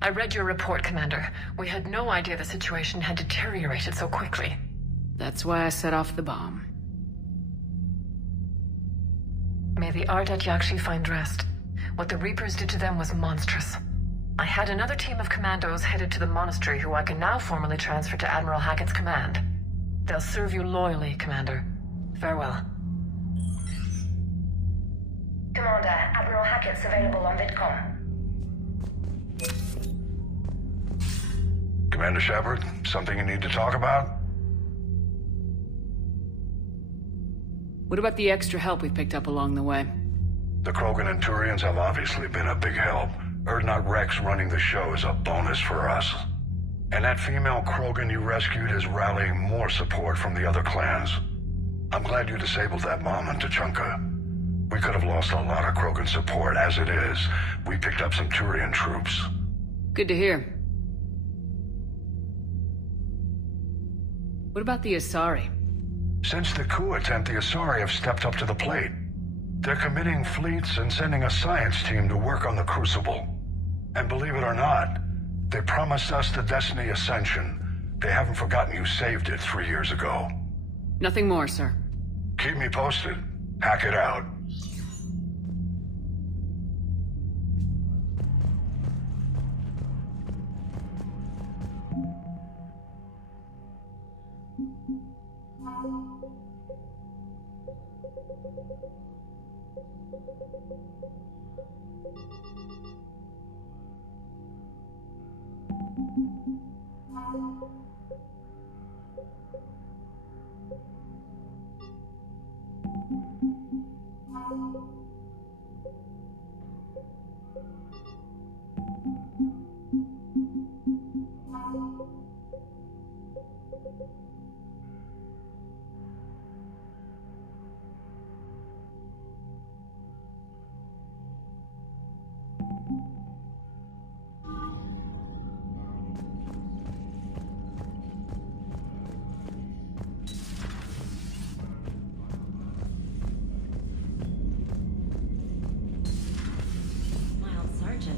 I read your report, Commander. We had no idea the situation had deteriorated so quickly. That's why I set off the bomb. May the Ardat Yakshi find rest. What the Reapers did to them was monstrous. I had another team of commandos headed to the Monastery who I can now formally transfer to Admiral Hackett's command. They'll serve you loyally, Commander. Farewell. Commander, Admiral Hackett's available on VidCom. Commander Shepard, something you need to talk about? What about the extra help we picked up along the way? The Krogan and Turians have obviously been a big help. Erdnot Rex running the show is a bonus for us. And that female Krogan you rescued is rallying more support from the other clans. I'm glad you disabled that bomb in Tuchanka. We could have lost a lot of Krogan support as it is. We picked up some Turian troops. Good to hear. What about the Asari? Since the coup attempt, the Asari have stepped up to the plate. They're committing fleets and sending a science team to work on the crucible. And believe it or not, they promised us the Destiny Ascension. They haven't forgotten you saved it 3 years ago. Nothing more, sir. Keep me posted. Hack it out.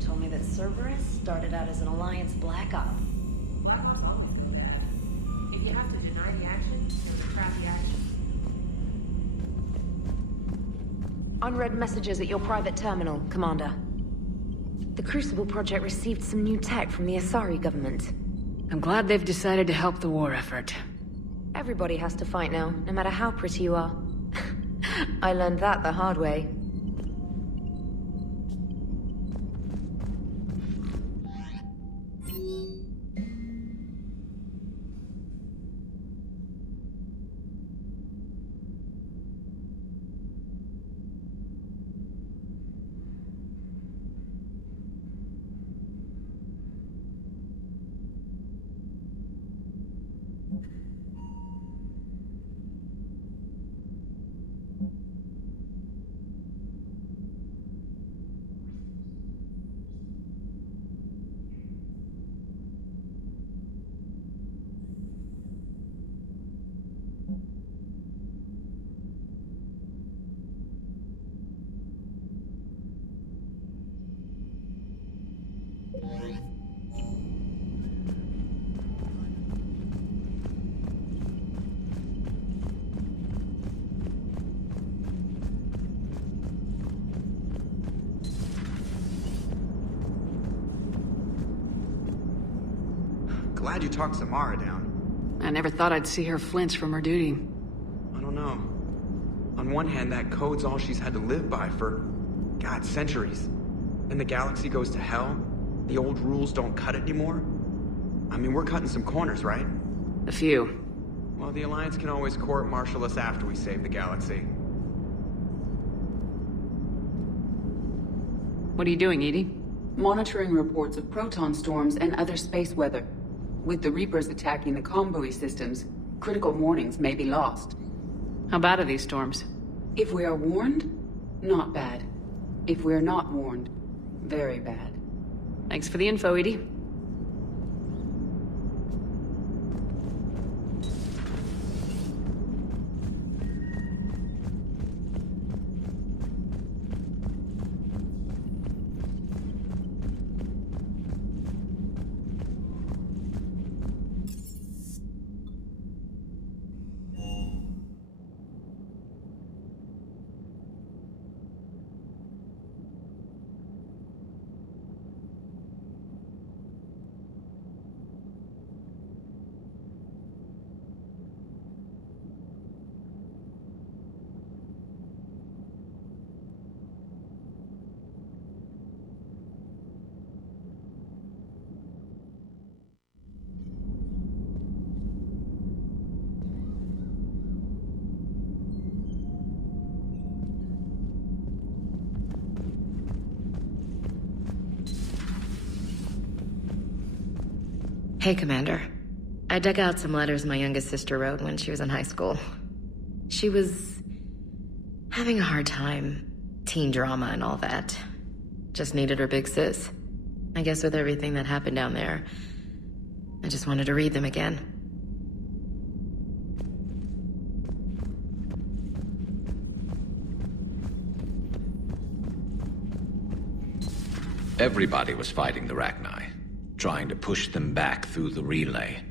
Told me that Cerberus started out as an Alliance Black Op. Black Ops always go bad. If you have to deny the action, there's a trap the action. Unread messages at your private terminal, Commander. The Crucible project received some new tech from the Asari government. I'm glad they've decided to help the war effort. Everybody has to fight now, no matter how pretty you are. I learned that the hard way. Glad you talked Samara down. I never thought I'd see her flinch from her duty. I don't know. On one hand, that code's all she's had to live by for, God, centuries. And the galaxy goes to hell. The old rules don't cut it anymore. I mean, we're cutting some corners, right? A few. Well, the Alliance can always court-martial us after we save the galaxy. What are you doing, Edie? Monitoring reports of proton storms and other space weather. With the Reapers attacking the comm buoy systems, critical warnings may be lost. How bad are these storms? If we are warned, not bad. If we're not warned, very bad. Thanks for the info, Edie. Hey, Commander. I dug out some letters my youngest sister wrote when she was in high school. She was having a hard time. Teen drama and all that. Just needed her big sis. I guess with everything that happened down there, I just wanted to read them again. Everybody was fighting the Rachni, trying to push them back through the relay.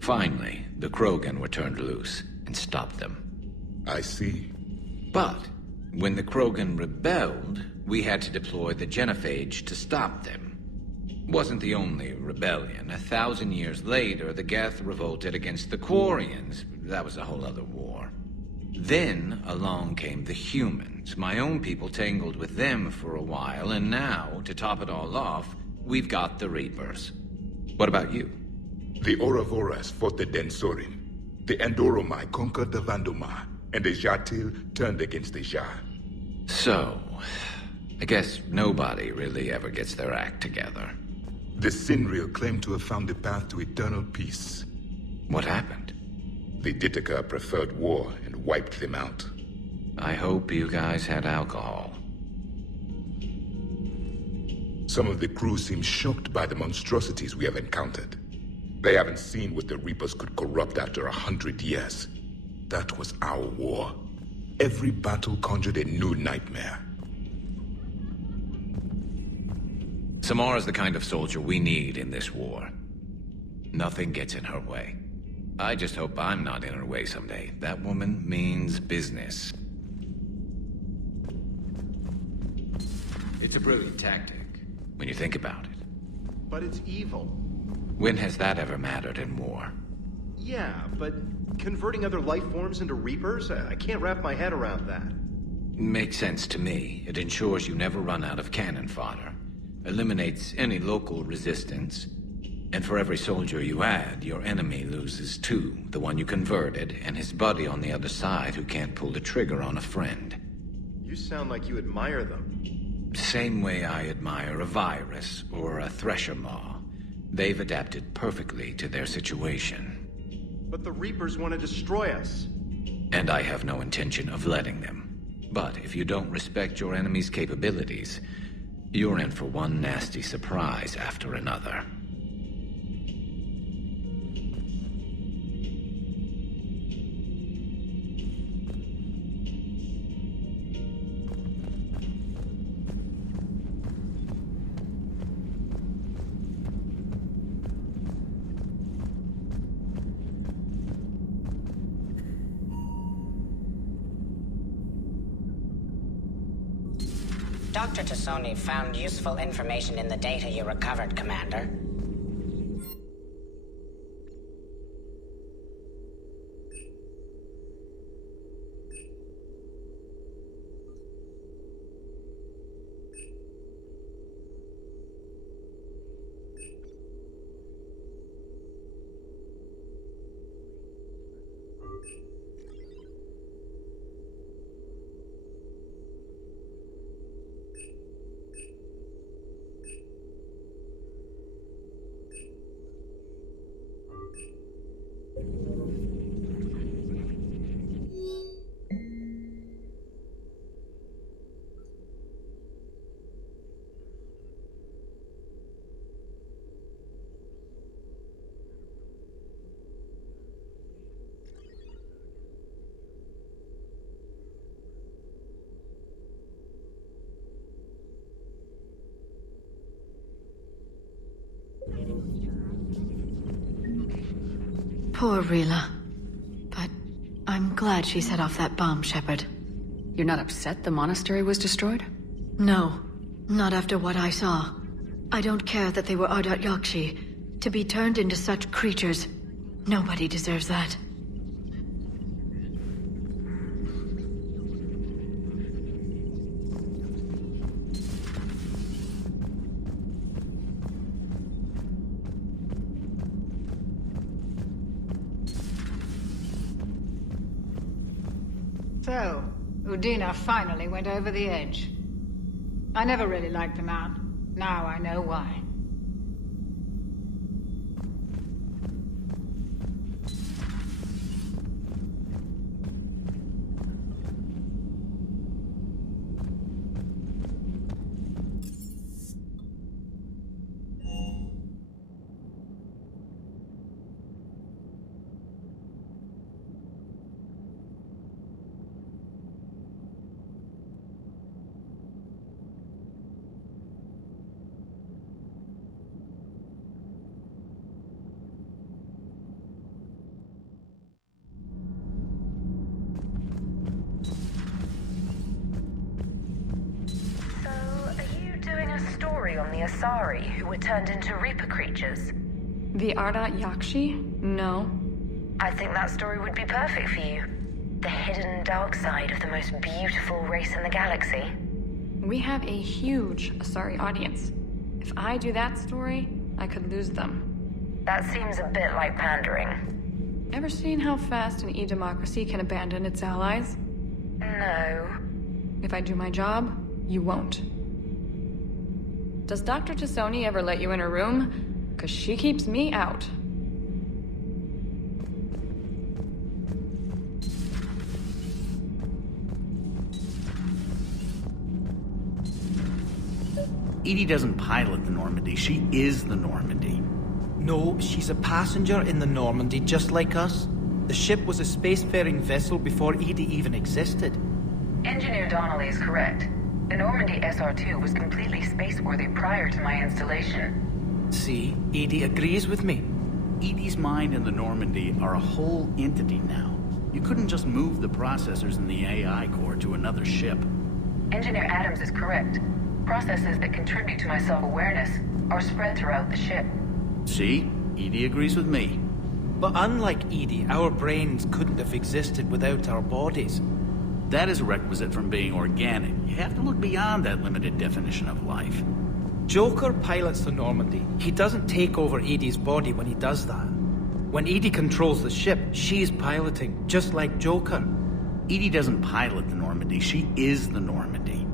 Finally, the Krogan were turned loose and stopped them. I see. But when the Krogan rebelled, we had to deploy the genophage to stop them. Wasn't the only rebellion. 1,000 years later, the Geth revolted against the Quarians. That was a whole other war. Then along came the humans. My own people tangled with them for a while, and now, to top it all off, we've got the Reapers. What about you? The Ouroboros fought the Densorin. The Andoromai conquered the Vandomai, and the Jatil turned against the Jah. So, I guess nobody really ever gets their act together. The Sinreal claimed to have found the path to eternal peace. What happened? The Ditaka preferred war and wiped them out. I hope you guys had alcohol. Some of the crew seem shocked by the monstrosities we have encountered. They haven't seen what the Reapers could corrupt after 100 years. That was our war. Every battle conjured a new nightmare. Samara's the kind of soldier we need in this war. Nothing gets in her way. I just hope I'm not in her way someday. That woman means business. It's a brilliant tactic, when you think about it. But it's evil. When has that ever mattered in war? Yeah, but converting other life forms into Reapers? I can't wrap my head around that. Makes sense to me. It ensures you never run out of cannon fodder. Eliminates any local resistance. And for every soldier you add, your enemy loses two. The one you converted, and his buddy on the other side who can't pull the trigger on a friend. You sound like you admire them. Same way I admire a virus or a thresher maw. They've adapted perfectly to their situation. But the Reapers want to destroy us. And I have no intention of letting them. But if you don't respect your enemy's capabilities, you're in for one nasty surprise after another. Dr. Tassoni found useful information in the data you recovered, Commander. Poor Rila. But I'm glad she set off that bomb, Shepard. You're not upset the monastery was destroyed? No, not after what I saw. I don't care that they were Ardat Yakshi. To be turned into such creatures, nobody deserves that. So, Udina finally went over the edge. I never really liked the man. Now I know why. on the Asari who were turned into Reaper creatures? The Ardat Yakshi? No. I think that story would be perfect for you. The hidden dark side of the most beautiful race in the galaxy. We have a huge Asari audience. If I do that story, I could lose them. That seems a bit like pandering. Ever seen how fast an e-democracy can abandon its allies? No. If I do my job, you won't. Does Dr. Tassoni ever let you in her room? Because she keeps me out. EDI doesn't pilot the Normandy, she is the Normandy. No, she's a passenger in the Normandy, just like us. The ship was a spacefaring vessel before EDI even existed. Engineer Donnelly is correct. The Normandy SR-2 was completely spaceworthy prior to my installation. See, EDI agrees with me. EDI's mind and the Normandy are a whole entity now. You couldn't just move the processors in the AI core to another ship. Engineer Adams is correct. Processes that contribute to my self-awareness are spread throughout the ship. See? EDI agrees with me. But unlike EDI, our brains couldn't have existed without our bodies. That is a requisite from being organic. You have to look beyond that limited definition of life. Joker pilots the Normandy. He doesn't take over EDI's body when he does that. When EDI controls the ship, she's piloting, just like Joker. EDI doesn't pilot the Normandy, she is the Normandy.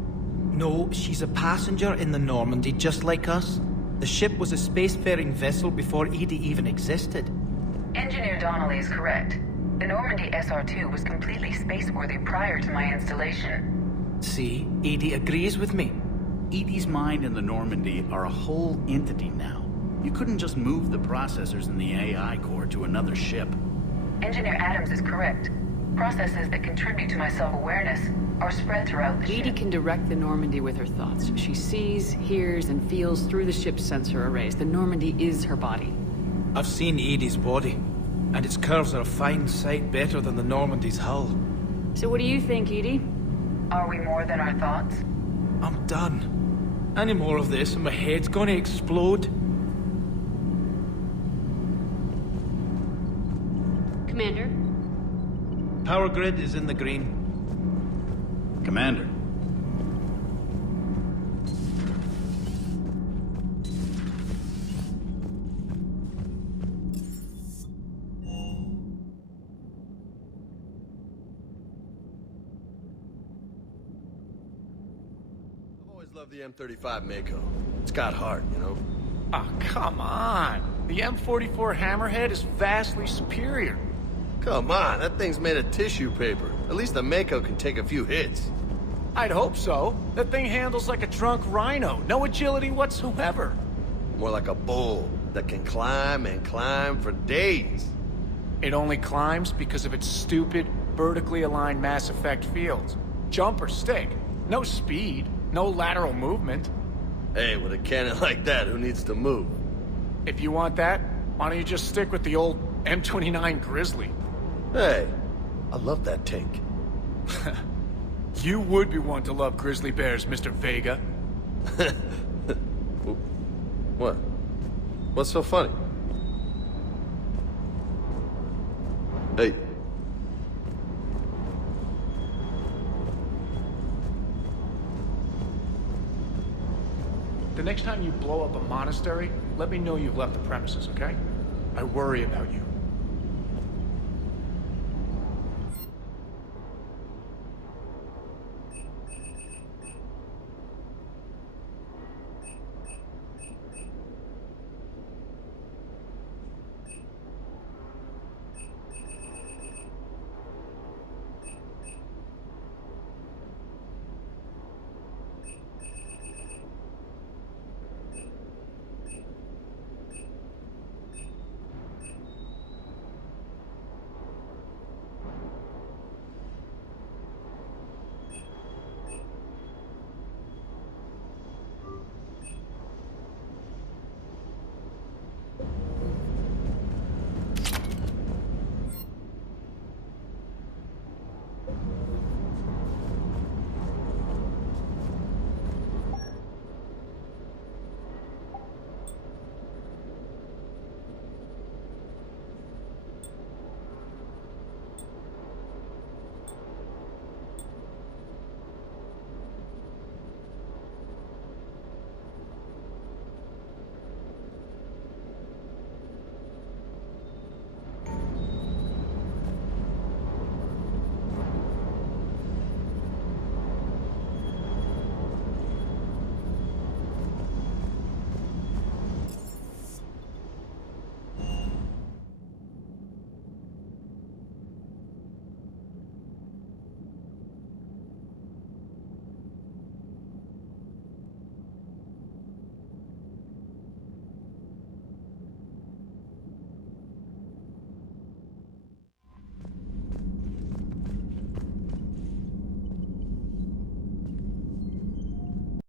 No, she's a passenger in the Normandy, just like us. The ship was a spacefaring vessel before EDI even existed. Engineer Donnelly is correct. The Normandy SR-2 was completely spaceworthy prior to my installation. See, EDI agrees with me. EDI's mind and the Normandy are a whole entity now. You couldn't just move the processors in the AI core to another ship. Engineer Adams is correct. Processes that contribute to my self-awareness are spread throughout the ship. EDI can direct the Normandy with her thoughts. She sees, hears, and feels through the ship's sensor arrays. The Normandy is her body. I've seen EDI's body, and its curves are a fine sight better than the Normandy's hull. So what do you think, EDI? Are we more than our thoughts? I'm done. Any more of this and my head's gonna explode. Commander? Power grid is in the green. Commander. Love the M35 Mako. It's got heart, you know? Oh, come on. The M44 Hammerhead is vastly superior. Come on, that thing's made of tissue paper. At least the Mako can take a few hits. I'd hope so. That thing handles like a drunk rhino. No agility whatsoever. More like a bull that can climb and climb for days. It only climbs because of its stupid, vertically aligned Mass Effect fields. Jump or stick. No speed. No lateral movement. Hey, with a cannon like that, who needs to move? If you want that, why don't you just stick with the old M29 Grizzly? Hey, I love that tank. You would be one to love grizzly bears, Mr. Vega. What? What's so funny? Hey. The next time you blow up a monastery, let me know you've left the premises, okay? I worry about you.